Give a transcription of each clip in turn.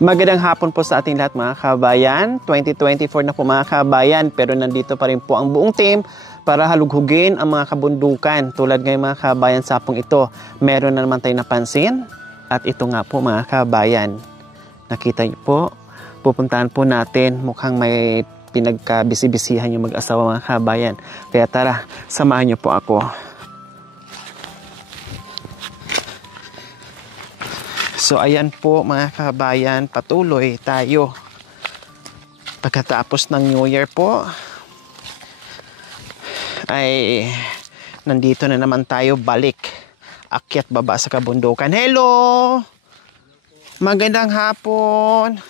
Magandang hapon po sa ating lahat mga kabayan. 2024 na po mga kabayan, pero nandito pa rin po ang buong team para halughugin ang mga kabundukan. Tulad ngayon mga kabayan, sapong ito, meron na naman tayong napansin. At ito nga po mga kabayan, nakita niyo po, pupuntahan po natin, mukhang may pinagkabisi-bisihan yung mag-asawa mga kabayan. Kaya tara, samahan niyo po ako. So ayan po mga kabayan, patuloy tayo. Pagkatapos ng New Year po, ay nandito na naman tayo balik. Akyat baba sa kabundukan. Hello! Magandang hapon.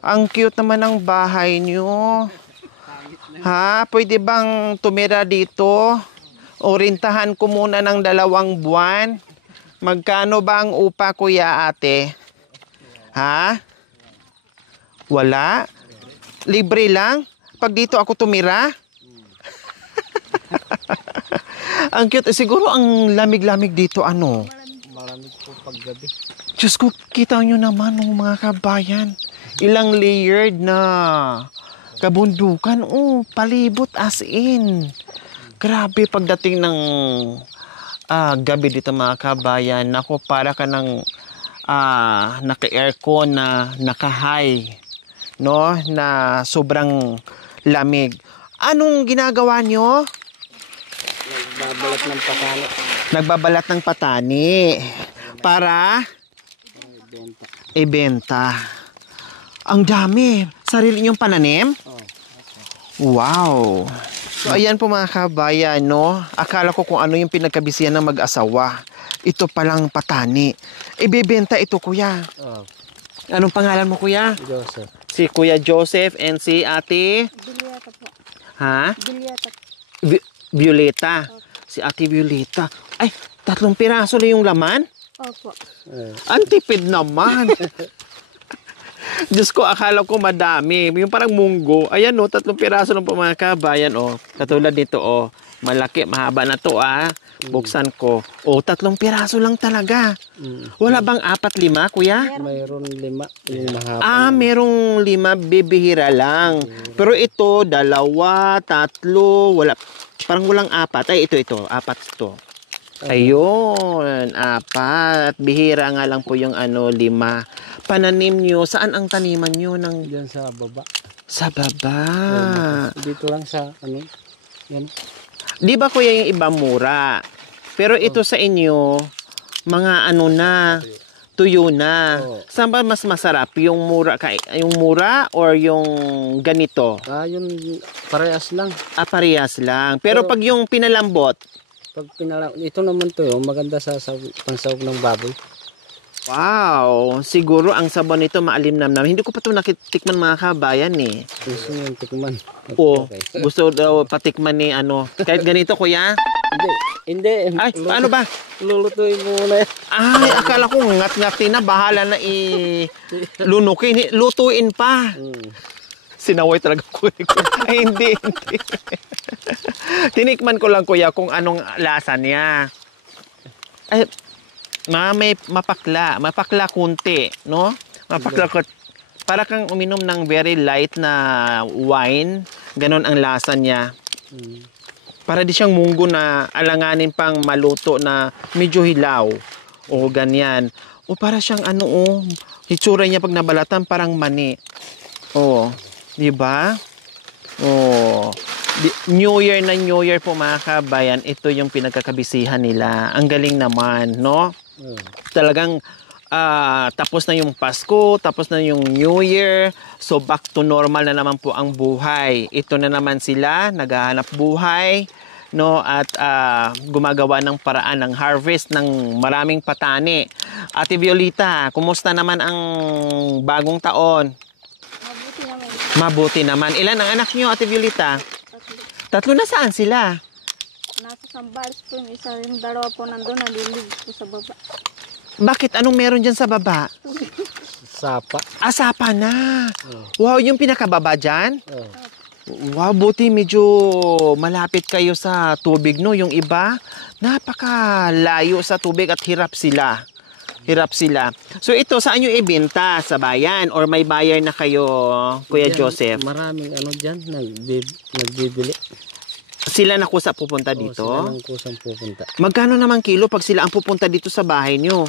Ang cute naman ng bahay nyo. Ha? Pwede bang tumira dito? O rintahan ko muna ng 2 buwan? Magkano ba ang upa, kuya, ate? Ha? Wala? Libre lang? Pag dito ako tumira? Ang cute. Siguro ang lamig-lamig dito, ano? Malamig po paggabi. Diyos ko, kita nyo naman, mga kabayan. Ilang layered na kabundukan. Oh, palibot as in. Grabe pagdating ng gabi dito mga kabayan. Naku, para ka ng naka-aircon na naka-high, no? Na sobrang lamig. Anong ginagawa nyo? Nagbabalat ng patani. Nagbabalat ng patani. Para? Ibenta. Ang dami. Sarili nyong pananim? Wow. So, ayan po mga kabayan, no? Akala ko kung ano yung pinagkabisihan ng mag-asawa. Ito palang patani. Ibebenta ito, kuya. Anong pangalan mo, kuya? Joseph. Si Kuya Joseph and si ate? Violeta po. Ha? Violeta. Violeta. Si ate Violeta. Ay, 3 piraso na yung laman? Opo. Ang tipid naman. Diyos ko, akala ko madami. Yung parang munggo. Ayan, no, 3 piraso lang po mga kabayan, oh. Katulad nito, oh. Malaki, mahaba na to, ah. Buksan ko. Oh, 3 piraso lang talaga. Wala bang 4, 5, kuya? Mayroon 5. Yung mahaba. Merong 5, bibihira lang. Pero ito, 2, 3, wala. Parang walang 4. Ay, ito, 4 to. Ayun, 4. Bihira nga lang po yung 5. Pananim nyo, saan ang taniman nyo? Diyan sa baba. Sa baba. Dito lang sa yan. Di ba kuya yung iba mura? Pero ito sa inyo, mga tuyo na. Saan ba mas masarap? Yung mura or yung ganito? Yun parehas lang. Parehas lang. Pero pag yung pinalambot? Ito naman to, maganda sa pansawag ng baboy. Wow, siguro ang sabon nito maalim namnam. Hindi ko pa ito nakitikman mga kabayan eh. Gusto yung tikman. Gusto daw patikman ni kahit ganito kuya? Hindi. Ay, paano ba? Lulutuin mo muna. Ay, akala ko ngat-ngatin na, bahala na lunukin. Lutuin pa. Sinaway talaga ko. Ay, hindi. Tinikman ko lang kuya kung anong lasa niya. Ay, may mapakla kunti, no? Para kang uminom ng very light na wine, ganon ang lasa niya. Para di siyang munggo na alanganin pang maluto na medyo hilaw. O ganyan. O para siyang hitsura niya pag nabalatan parang mani. Di ba? New Year po mga kabayan, ito yung pinagkakabisihan nila. Ang galing naman, no? Talagang tapos na yung Pasko, tapos na yung New Year, so back to normal na naman po ang buhay. Ito na naman sila, naghahanap buhay, no? At gumagawa ng paraan ng harvest ng maraming patani. Ate Violeta, kumusta naman ang bagong taon? Mabuti naman. Mabuti naman. Ilan ang anak niyo, Ate Violeta? 3 na, saan sila? Nasa Sambales po yung isa, yung 2 po nandun, nalilig po sa baba. Bakit? Anong meron dyan sa baba? Sapa. Sapa na. Wow, yung pinakababa dyan? Wow, buti medyo malapit kayo sa tubig, no? Yung iba, napakalayo sa tubig at hirap sila. Hirap sila. So ito, saan nyo ibenta? Sa bayan? Or may buyer na kayo, Kuya Diyan, Joseph? Maraming ano dyan, nagbibili. Sila na kusa pupunta Oo, dito? sila lang kusang pupunta. Magkano naman kilo pag sila ang pupunta dito sa bahay nyo?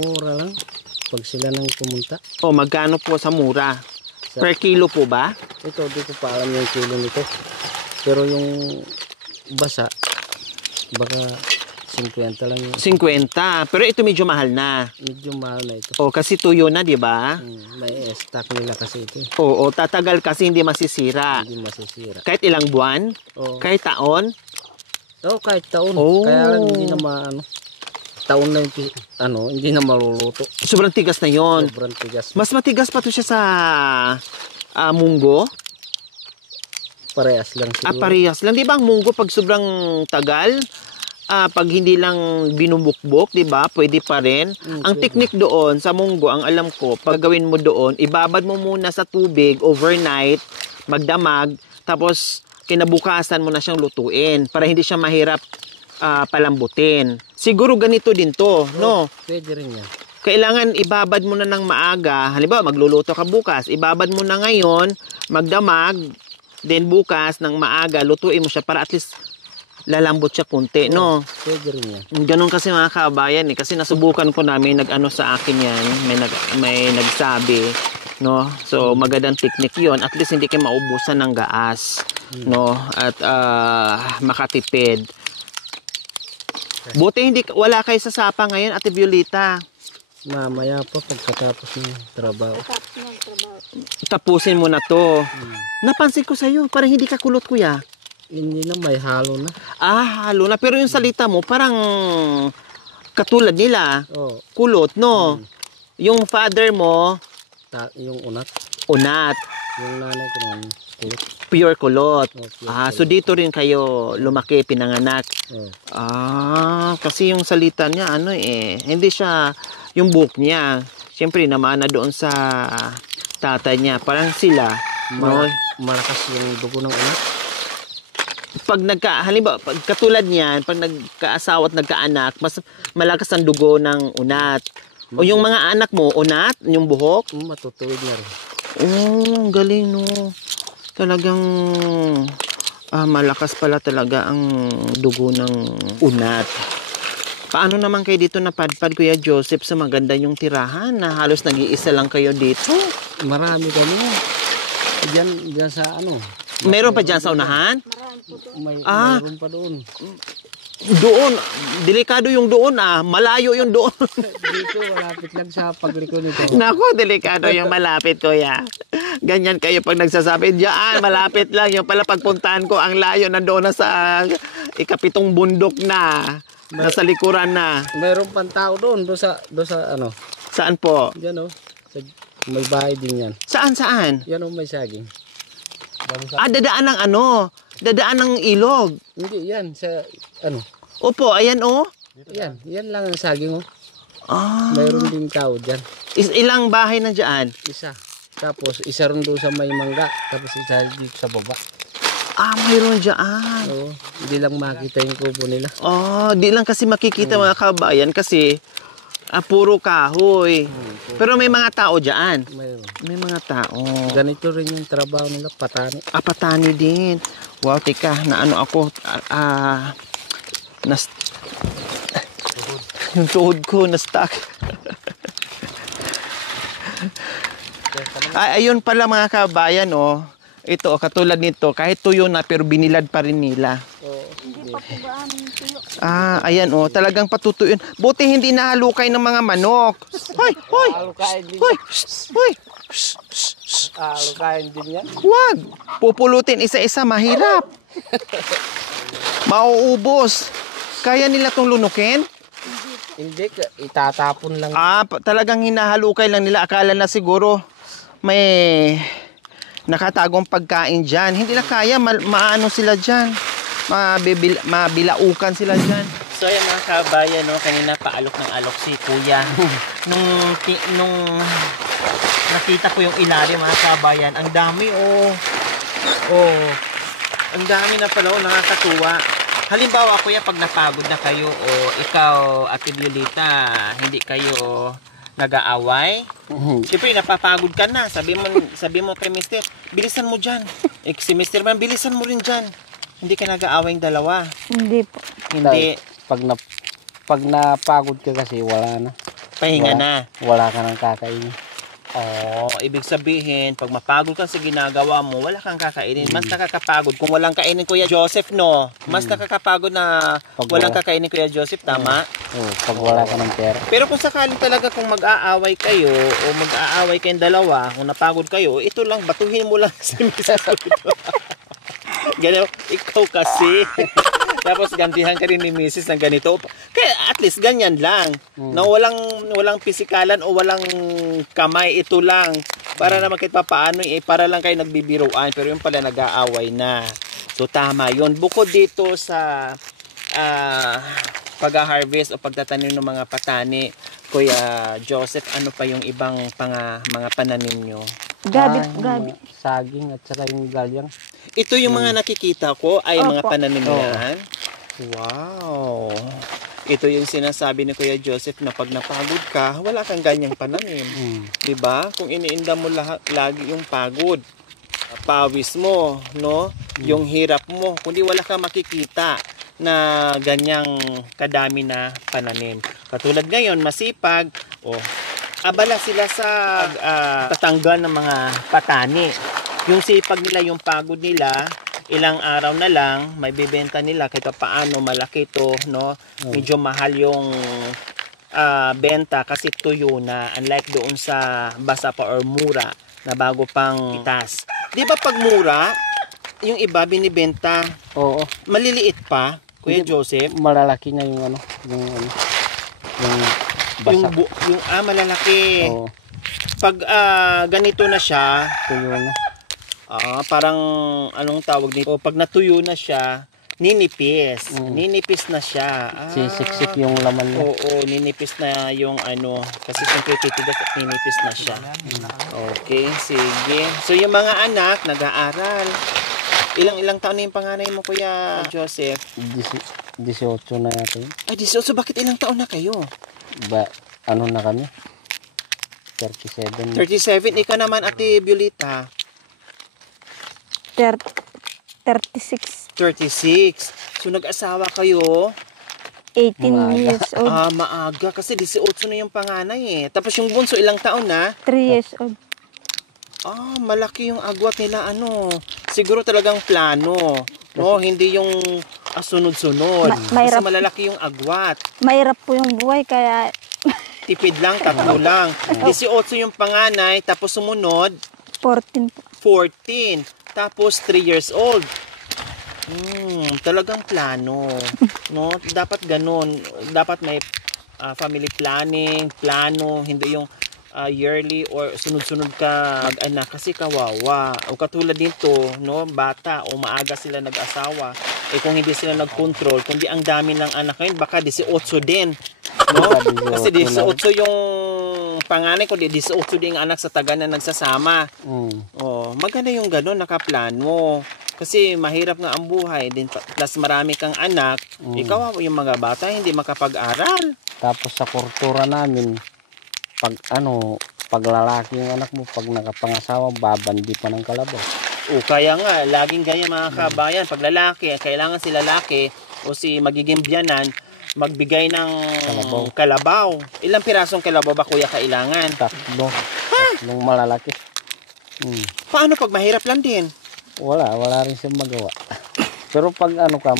Mura lang pag sila nang pumunta. O magkano po sa mura? Sa- Per kilo po ba? Ito, di ko pa alam yung kilo nito. Pero yung basa, baka 50 lang yun. 50. Pero ito medyo mahal na. Medyo mahal na ito. O kasi tuyo na, di ba? May stock nila kasi ito. Oo, tatagal kasi hindi masisira. Hindi masisira. Kahit ilang buwan? Oo. Kahit taon? Kahit taon. Oh. Kaya lang hindi na taon na yung hindi na maluluto. Sobrang tigas na yon. Sobrang tigas. Mas matigas pa to siya sa munggo? Parehas lang siguro. Parehas lang. Di ba ang munggo pag sobrang tagal, pag hindi lang binubukbok, di ba? Pwede pa rin. Ang pwede. technique doon sa munggo, ang alam ko, pag gawin mo doon, ibabad mo muna sa tubig overnight, magdamag, tapos kinabukasan mo na siyang lutuin para hindi siya mahirap palambutin. Siguro ganito din to, no? Pwede rin yan. Kailangan ibabad mo na ng maaga. Halimbawa, magluluto ka bukas. Ibabad mo na ngayon, magdamag, then bukas ng maaga, lutuin mo siya para at least lalambot siya kunti, no? Pwede rin yan. Ganun kasi mga kabayan eh. Kasi nasubukan ko namin, nag-ano sa akin yan, may nagsabi, no? So, magandang technique yon. At least hindi kayo maubusan ng gaas, no? At makatipid. Buti wala kayo sa sapa ngayon, Ate Violeta. Mamaya pa pagkatapos ng trabaho. Tapos nagtrabaho. Tapusin mo na to. Napansin ko sa'yo, parang hindi ka kulot, kuya. Hindi na, may halo na. Halo na. Pero yung salita mo, parang katulad nila. Oh, Kulot, no? Yung father mo, yung unat. unat. Yung nanay ko naman, kulot. Pure kulot. Oh, pure So dito rin kayo lumaki, pinanganak. Oh. Kasi yung salita niya, hindi siya, yung buhok niya, siyempre naman na doon sa tatay niya. Parang sila, no? Malakas yung dugo ng unat. Pag halimbawa, pag katulad niyan, pag nagkaasawa at nagkaanak, mas malakas ang dugo ng unat. O yung mga anak mo, unat, yung buhok. Matutuwid na rin. Galing, no? Talagang malakas pala talaga ang dugo ng unat. Paano naman kayo dito napadpad, Kuya Joseph, sa maganda yung tirahan na halos nag-iisa lang kayo dito? Marami kami. Diyan sa Meron pa dyan sa unahan? Marami po to. Mayroon pa doon. Doon, delikado yung doon malayo yung doon. Dito, malapit lang sa pagliko nito. Nako, delikado yung malapit, Kuya. Ganyan kayo pag nagsasabi, diyan, malapit lang. Yung pala pagpuntahan ko, ang layo na doon na sa ikapitong bundok na. Nasa likuran na. Mayroon pang tao doon sa Saan po? Diyan may bahay din yan. Saan? Yan may saging. Dadaan ng dadaan ng ilog. Hindi, yan sa Opo, ayan Yan lang ang saging Ah. Mayroon din tao dyan. Ilang bahay na dyan? Isa. Tapos isa rin doon sa may mangga. Tapos isa dito sa baba. Mayroon dyan. Oo. Hindi lang makita yung kubo nila. Di lang kasi makikita mga kabayan kasi puro kahoy. Pero may mga tao dyan. Mayroon. May mga tao. Ganito rin yung trabaho nila, patani. Patani din. Wow, teka, ako, yung tuhod ko, na-stuck. Ayun pala mga kabayan, ito, katulad nito, kahit tuyo na, pero binilad pa rin nila. Hindi pa po gaano yung tuyo. Ayan, talagang patutuyin. Buti hindi nahalukay ng mga manok. Hoy! Halukain din Hoy! Hoy! Halukain din yan. Wag! Pupulutin isa-isa, mahirap. Mauubos. Kaya nila tong lunukin? Hindi, itatapon lang. Talagang hinahalukay lang nila. Akala na siguro may nakatagong pagkain dyan. Hindi na kaya, maano sila dyan. Mabilaukan sila dyan. So yan mga kabayan, kanina paalok ng alok si Kuya. nung nakita ko yung ilalim mga kabayan, ang dami Oh, ang dami na pala, nakakatuwa. Halimbawa, kuya, pag napagod na kayo o ikaw, Ate Violeta, hindi kayo nag-aaway, siyempre napapagod ka na. Sabi mo kay Mister, bilisan mo dyan. Si Mister man, bilisan mo rin dyan. Hindi ka nag-aaway yung dalawa. Hindi po. Hindi. Pag napagod ka kasi, wala na. Pahinga na. Wala ka nang kakainin. Oh, ibig sabihin, pag mapagod ka sa ginagawa mo, wala kang kakainin. Mas nakakapagod kung walang kainin, Kuya Joseph, no? Mas nakakapagod na Pag walang wala. kakainin, Kuya Joseph, tama? Pag wala ka ng pera. Pero kung sakaling talaga kung mag-aaway kayo o mag-aaway kayong dalawa, kung napagod kayo, ito lang, batuhin mo lang si Mrs. Ganyan, ikaw kasi. Tapos gantihan ka rin ni Mrs. ng ganito. Kaya at least ganyan lang. Na walang pisikalan o walang kamay, ito lang. Para naman kahit papaano, para lang kayo nagbibiruan. Pero yung pala nag-aaway na. So tama yun. Bukod dito sa pag-harvest o pagtatanim ng mga patani, Kuya Joseph, ano pa yung ibang mga pananim nyo? Gabi. Saging at saka yung galyang. Ito yung mga nakikita ko ay mga Opo. pananim yan. Wow! Ito yung sinasabi ni Kuya Joseph na pag napagod ka, wala kang ganyang pananim. Diba? Kung iniinda mo lagi yung pagod, pawis mo, no? Yung hirap mo, kundi wala kang makikita na ganyang kadami na pananim. Katulad ngayon, masipag, abala sila sa tatanggal ng mga patani. Yung sipag nila, yung pagod nila, ilang araw na lang, may bibenta nila kahit paano, malaki to, no? Medyo mahal yung benta kasi tuyo na, unlike doon sa basa pa or mura na bago pang itas. Di ba pag mura, yung iba binibenta, Oo. maliliit pa, Kuya Hindi, Joseph? Malalaki na yung basa. Yung malalaki. Oo. Pag ganito na siya, Tuyo na. parang anong tawag dito? Pag natuyo na siya, ninipis. Ninipis na siya. Sisiksik yung laman niya. Oo, ninipis na yung kasi siyempre titigas at ninipis na siya. Okay, sige. So yung mga anak, nag-aaral. Ilang taon na yung panganay mo, Kuya Joseph? 18 na yata yun. Ay, 18. Bakit ilang taon na kayo? Ano na kami? 37. 37. Ikaw naman, Ate Violeta. 36. 36. So, nag-asawa kayo? 18 Maaga. years old. Maaga. Kasi 18 na yung panganay eh. Tapos yung bunso, ilang taon na? 3 years old. Malaki yung agwat nila, Siguro talagang plano. No, hindi yung sunod-sunod. Kasi mahirap. malalaki yung agwat. Mahirap po yung buhay kaya Tipid lang, 3 lang. 18 yung panganay, tapos sumunod, 14 po. 14. Tapos 3 years old. Talagang plano. No? Dapat ganun. Dapat may family planning, plano, hindi yung yearly or sunod-sunod ka mag-anak kasi kawawa. O katulad dito, no, bata o maaga sila nag-asawa. Kung hindi sila nag-control, kundi ang dami ng anak ngayon, baka 18 din. No? Kasi 18 yung panganay ko, 18 din ang anak sa taga na nagsasama. Maganda yung gano'n, nakaplano. Kasi mahirap nga ang buhay, din plus marami kang anak, ikaw yung mga bata hindi makapag-aral. Tapos sa kultura namin, pag lalaki yung anak mo, pag nakapangasawa, babandi pa ng kalabaw. Kaya nga, laging ganyan mga kabayan, pag lalaki, kailangan si lalaki o si magiging biyanan, magbigay ng kalabaw. Ilang pirasong kalabaw ba, kuya, kailangan? 3. Tatlong malalaki. Paano pag mahirap lang din? Wala rin siyang magawa. Pero pag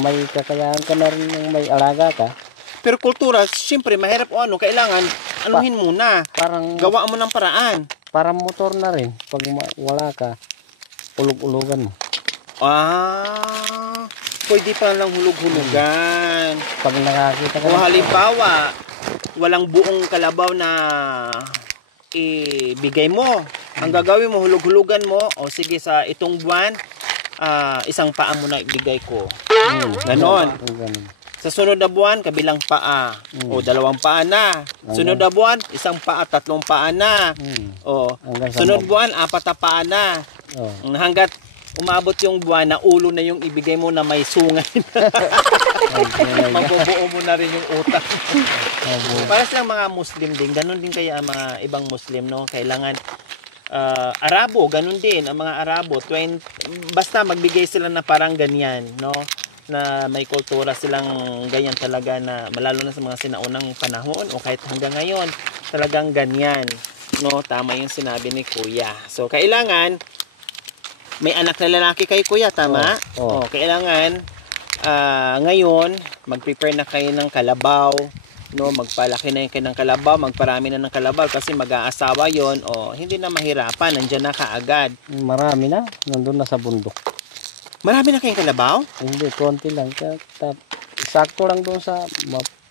may kakayahan ka na rin yung may alaga ka. Pero kultura, siyempre, mahirap kailangan, anuhin muna. Parang Gawa mo ng paraan. Parang motor na rin. Pag wala ka, ulog-ulogan mo. Pwede pa lang hulog-hulugan. Pag nakakita ka Kung halimbawa, walang buong kalabaw na ibigay mo. Ang gagawin mo, hulog-hulugan mo. O sige, sa itong buwan, isang paa mo na ibigay ko. Ganon. Sa sunod na buwan, kabilang paa. O 2 paa na. Sunod na buwan, 1 paa, 3 paa na. O sunod buwan, 4 na paa na. Hanggat umabot yung buwan na ulo na yung ibigay mo na may sungay na. Mabubuo mo na rin yung utak. Para silang mga Muslim din, ganun din kaya ang mga ibang Muslim, no? Kailangan Arabo, ganun din ang mga Arabo, basta magbigay sila na parang ganyan, no? Na may kultura silang ganyan talaga, na malalo na sa mga sinaunang panahon o kahit hanggang ngayon, talagang ganyan, no? Tama yung sinabi ni Kuya. So kailangan may anak na lalaki kay Kuya, tama? Oo. Kailangan ngayon mag-prepare na kayo ng kalabaw, no? Magpalaki na kayo ng kalabaw, magparami na ng kalabaw kasi mag-aasawa yon, hindi na mahirapan, nandiyan na kaagad. Marami na, nandun na sa bundok. Marami na kayong kalabaw? Hindi, konti lang. Sakto lang doon sa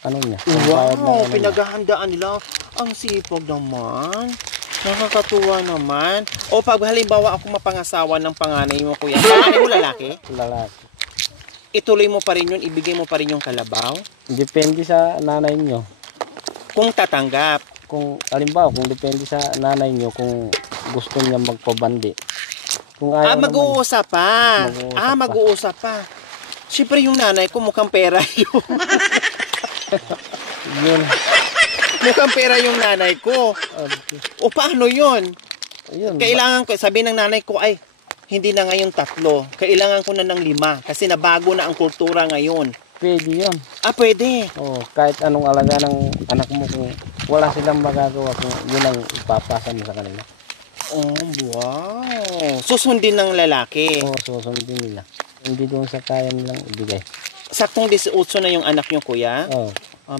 ano niya. bayad ng Wow, ano niya. pinaghahandaan nila. Ang sipag naman. Nakakatuwa naman. O pag halimbawa ako mapangasawa ng panganay mo, Kuya, panganay mo lalaki, Lalaki. ituloy mo pa rin yun, ibigay mo pa rin yung kalabaw? Depende sa nanay nyo. Kung tatanggap. Kung, halimbawa, kung depende sa nanay nyo, kung gusto niya magpabandi. Kung ayaw naman, Mag-uusap pa. Mag-uusap pa. Mag-uusap pa. Siyempre yung nanay ko mukhang pera yun. yun. Mukhang pera yung nanay ko. O paano yun? Yun. Kailangan ko, sabi ng nanay ko, ay, hindi na ngayon 3. Kailangan ko na ng 5. Kasi nabago na ang kultura ngayon. Pwede yun. Pwede. Oh, kahit anong alaga ng anak mo, kung wala silang magagawa, kung yun ang ipapasa mo sa kanila. Oh, wow. Susundin ng lalaki. Oo, susundin nila. Hindi doon sa kaya nilang ibigay. Saktong 18 na yung anak nyo, Kuya. Oh.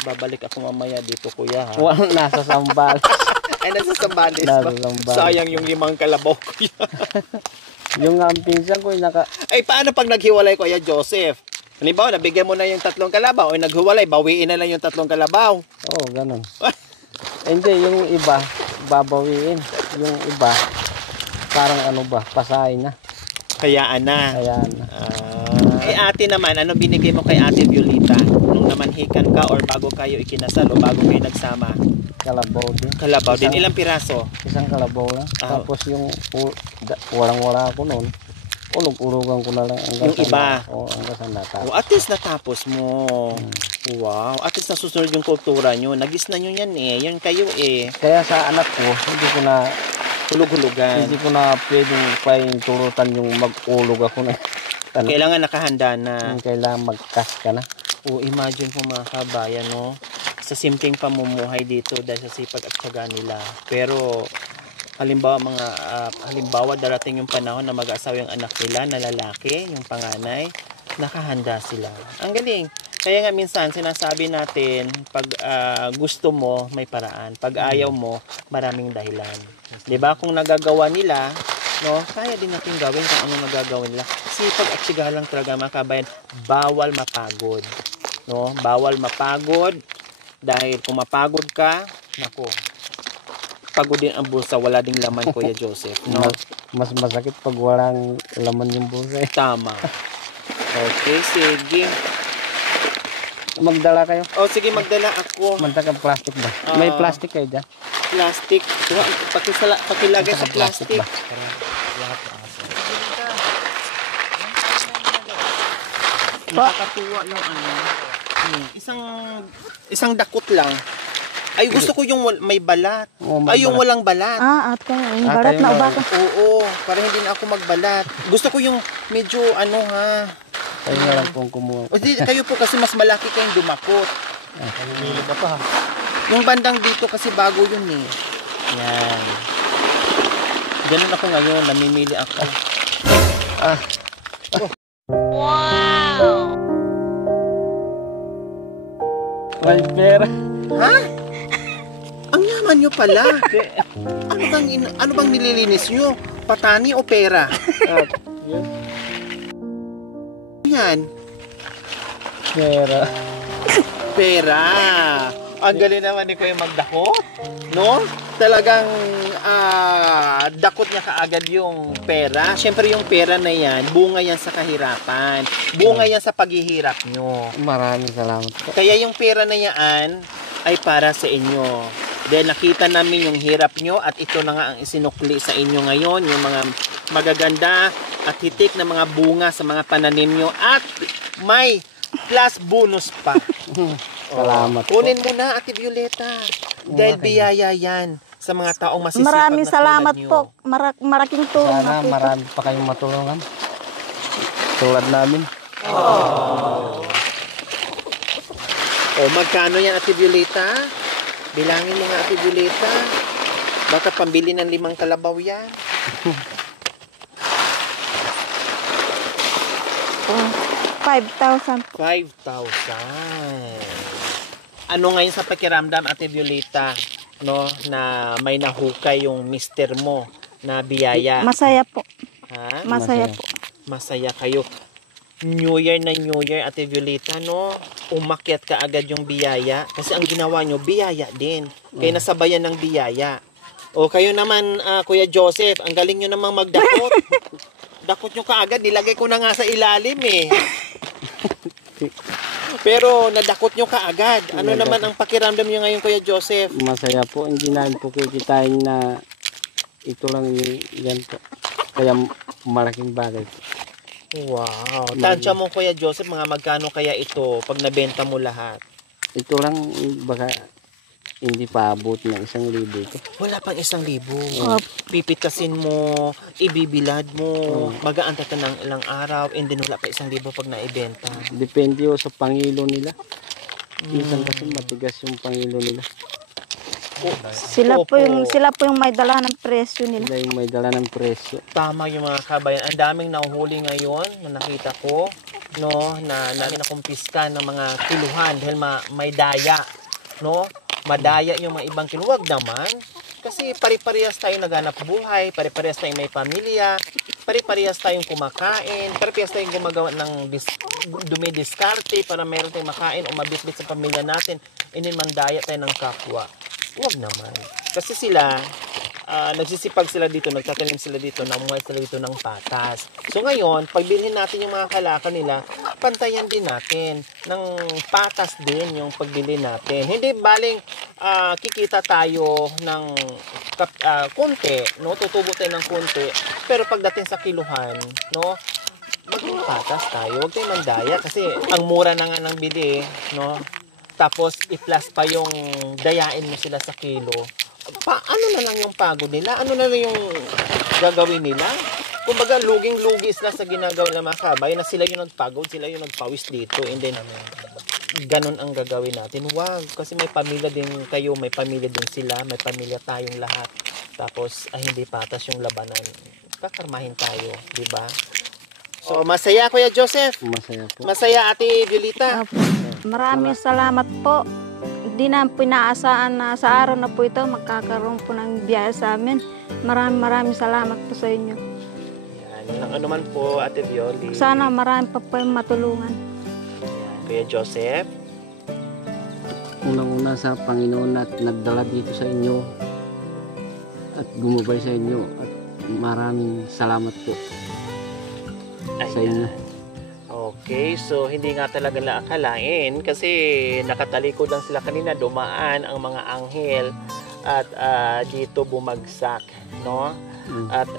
Babalik ako mamaya dito, Kuya, ha? Wala, nasa sambal. Ay, nasa Sambales ba? Nasa Sambales. Sayang yung 5 kalabaw, Kuya. Yung nga ang pinsan ko, Ay, paano pag naghiwalay, Kuya Joseph? Halimbawa, nabigyan mo na yung 3 kalabaw, o naghiwalay, bawiin na lang yung 3 kalabaw. Oo, ganun. Hindi, yung iba, babawiin. Yung iba, parang ano ba, pasay na. Kayaan na. Kaya na. Ate naman, ano binigay mo kay Ate Violeta? Nung namanhikan ka or bago kayo ikinasal o bago kayo nagsama? Kalabaw din. Kalabaw din. Ilang piraso? Isang kalabaw lang. Tapos yung walang-wala ako noon, ulog-ulogan ko na lang ang Yung iba? Oo, hanggang sa natapos. At least natapos mo. Wow. At least nasusunod yung kultura nyo. Nagis na nyo yan eh. Yan kayo eh. Kaya sa anak ko, hindi ko na Hulug-hulugan. hindi ko na pwedeng painturutan yung mag-ulog ako na. Kailangan nakahanda na. Kailangan mag-cash ka na. Imagine po mga kabayan, no? Sa simpleng pamumuhay dito dahil sa sipag at tiyaga nila. Pero halimbawa darating yung panahon na mag-aasawa yung anak nila na lalaki, yung panganay, nakahanda sila. Ang galing. Kaya nga minsan sinasabi natin, pag gusto mo, may paraan. Pag ayaw mo, maraming dahilan. 'Di ba? Kung nagagawa nila, no, kaya din natin gawin kung ano nagagawa nila. Sipag at tiyaga lang talaga mga kabayan, bawal mapagod. No? Bawal mapagod dahil kung mapagod ka, nako, pagod din ang bulsa, wala ding laman, Kuya Joseph, no? Mas masakit pag walang laman yung bulsa. Tama. Okay, sige. Magdala kayo. Sige, magdala ako. Mantagang plastic ba? May plastic kayo dyan? Plastic. Pakilagay sa plastic. ba? Nakakatuwa yung isang dakot lang. Ay, gusto ko yung may balat. Ay, yung walang balat. At kayo, yung barat na ubaka. Oo, para hindi na ako magbalat. Gusto ko yung medyo Kayo na lang pong kumuha. Kayo po kasi mas malaki kayong dumakot. Namili ka pa ha. Yung bandang dito kasi bago yun eh. Yan. Ganun ako ngayon, namimili ako. May pera. Ha? Ang yaman nyo pala. Ano bang nililinis nyo? Patani o pera? Yun. Yan. Pera. Pera. Ang galing naman ni Kuya magdakot. No? Talagang dakot niya kaagad yung pera. Siyempre yung pera na yan, bunga yan sa kahirapan. Bunga yan sa paghihirap nyo. Maraming salamat po. Kaya yung pera na yan ay para sa inyo. Dahil nakita namin yung hirap nyo at ito na nga ang isinukli sa inyo ngayon, yung mga magaganda at hitik na mga bunga sa mga pananim nyo at may plus bonus pa. Salamat po. Kunin mo na, Ate Violeta. Dahil biyaya yan sa mga taong masisipag Maraming na tulad salamat nyo. po. Maraking tulong Sana na po ito. marami pa kayong matulungan. Tulad namin. Magkano yan, Ate Violeta? Bilangin mo nga, Ate Violeta. Baka pambili ng 5 kalabaw yan. 5,000. 5,000. Ano ngayon sa pakiramdam, Ate Violeta, no, na may nahukay yung mister mo na biyaya? Masaya po. Ha? Masaya po. Masaya kayo. New Year na New Year, Ate Violeta, no? Umakyat ka agad yung biyaya. Kasi ang ginawa nyo, biyaya din. Kaya nasabayan ng biyaya. O kayo naman, Kuya Joseph, ang galing nyo namang magdakot. Dakot nyo kaagad, nilagay ko na nga sa ilalim eh. Pero nadakot nyo kaagad. Ano naman ang pakiramdam nyo ngayon, Kuya Joseph? Masaya po. Hindi namin po kikitain na ito lang yan po. Kaya malaking bagay po. Wow. Tansya mo, Kuya Joseph, mga magkano kaya ito pag nabenta mo lahat? Ito lang baka hindi pa abot ng 1,000 ito. Wala pang 1,000. Pipitasin mo, ibibilad mo, mag-aantay ka ng ilang araw, and then wala pa 1,000 pag naibenta. Depende po sa pangilo nila. Minsan kasi matigas yung pangilo nila. Sila po yung may dala ng presyo nila. Sila yung may dala ng presyo. Tama yung mga kabayan. Ang daming nahuhuli ngayon na nakita ko, no, na nakumpiska ng mga kiluhan dahil may daya, no? Madaya yung mga ibang kiluhan. Huwag naman. Kasi pare-parehas tayong naghanap buhay, pare-parehas tayong may pamilya, pare-parehas tayong kumakain, pare-parehas tayong gumagawa ng dumidiskarte para meron tayong makain o mabitbit sa pamilya natin. Mandaya tayo ng kapwa. Huwag naman. Kasi sila, nagsisipag sila dito, nagtatanim sila dito, namuhay sila dito ng patas. So ngayon, pagbilhin natin yung mga kalakal nila, pantayan din natin ng patas din yung pagbili natin. Hindi baling kikita tayo ng konti, no? Tutubo tayo ng konti, pero pagdating sa kiluhan, no? Maging patas tayo, huwag tayo mandaya kasi ang mura na nga ng bili, no? Tapos i-plus pa yung dayain mo sila sa kilo. Ano na lang yung pagod nila? Ano na lang yung gagawin nila? Kumbaga, luging-lugi sila sa ginagawa ng mga kabay na sila yung nagpagod, sila yung nagpawis dito. And then, ganun ang gagawin natin. Wag, kasi may pamilya din kayo, may pamilya din sila, may pamilya tayong lahat. Tapos, hindi patas yung labanan. Kakarmahin tayo, di ba? So, masaya, Kuya Joseph. Masaya po. Masaya, Ate Violeta. Maraming salamat po. Hindi na pinaasahan na sa araw na po ito magkakaroon po ng biyaya sa amin. Maraming salamat po sa inyo. Yan, ano man po, Ate Violi. Sana marami pa po yung matulungan. Yan, Kuya Joseph. Unang-una sa Panginoon at nagdala dito sa inyo at gumabay sa inyo at maraming salamat po sa inyo. Okay, so hindi nga talaga akalain kasi nakatalikod lang sila kanina, dumaan ang mga anghel at dito bumagsak, no? At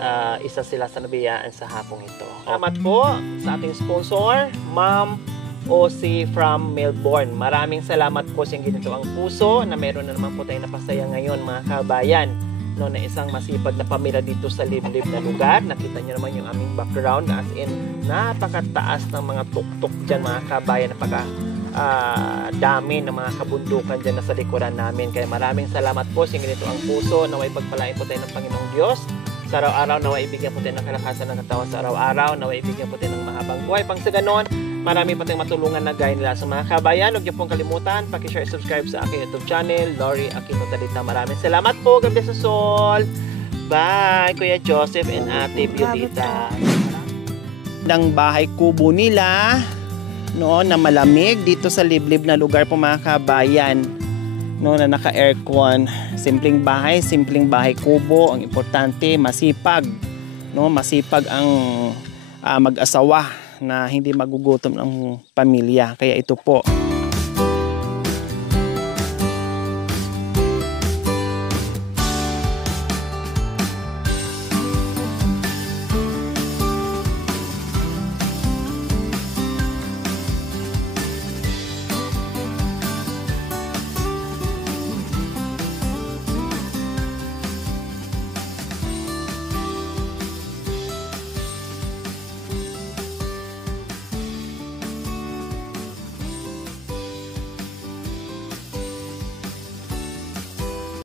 isa sila sa nabiyaan sa hapong ito. Salamat po sa ating sponsor, Ma'am OC from Melbourne. Maraming salamat po sa Ginito ang Puso na meron na naman po tayong napasaya ngayon, mga kabayan. No, na isang masipag na pamilya dito sa liblib na lugar. Nakita niyo naman yung aming background, as in napakataas ng mga tuktok dyan, mga kabayan, napaka dami ng mga kabundukan dyan na sa likuran namin. Kaya maraming salamat po sa Ginito ang Puso. Naway pagpalain po tayo ng Panginoong Diyos sa araw-araw. Naway ibigyan po tayo ng kalakasan ng katawan sa araw-araw. Naway ibigyan po tayo ng mahabang buhay. Pang sa ganon, marami pa tayong matulungan na gaya nila sa mga kabayan. Huwag niyo pong kalimutan, pakishare, subscribe sa aking YouTube channel, Lori Aquino Talita. Maraming salamat po. God bless us all. Bye, Kuya Joseph and Ate Violeta. Ng bahay kubo nila, no, na malamig dito sa liblib na lugar po, mga kabayan, no, na naka-aircon. Simpleng bahay kubo. Ang importante, masipag, no, masipag ang mag-asawa na hindi magugutom ng pamilya. Kaya ito po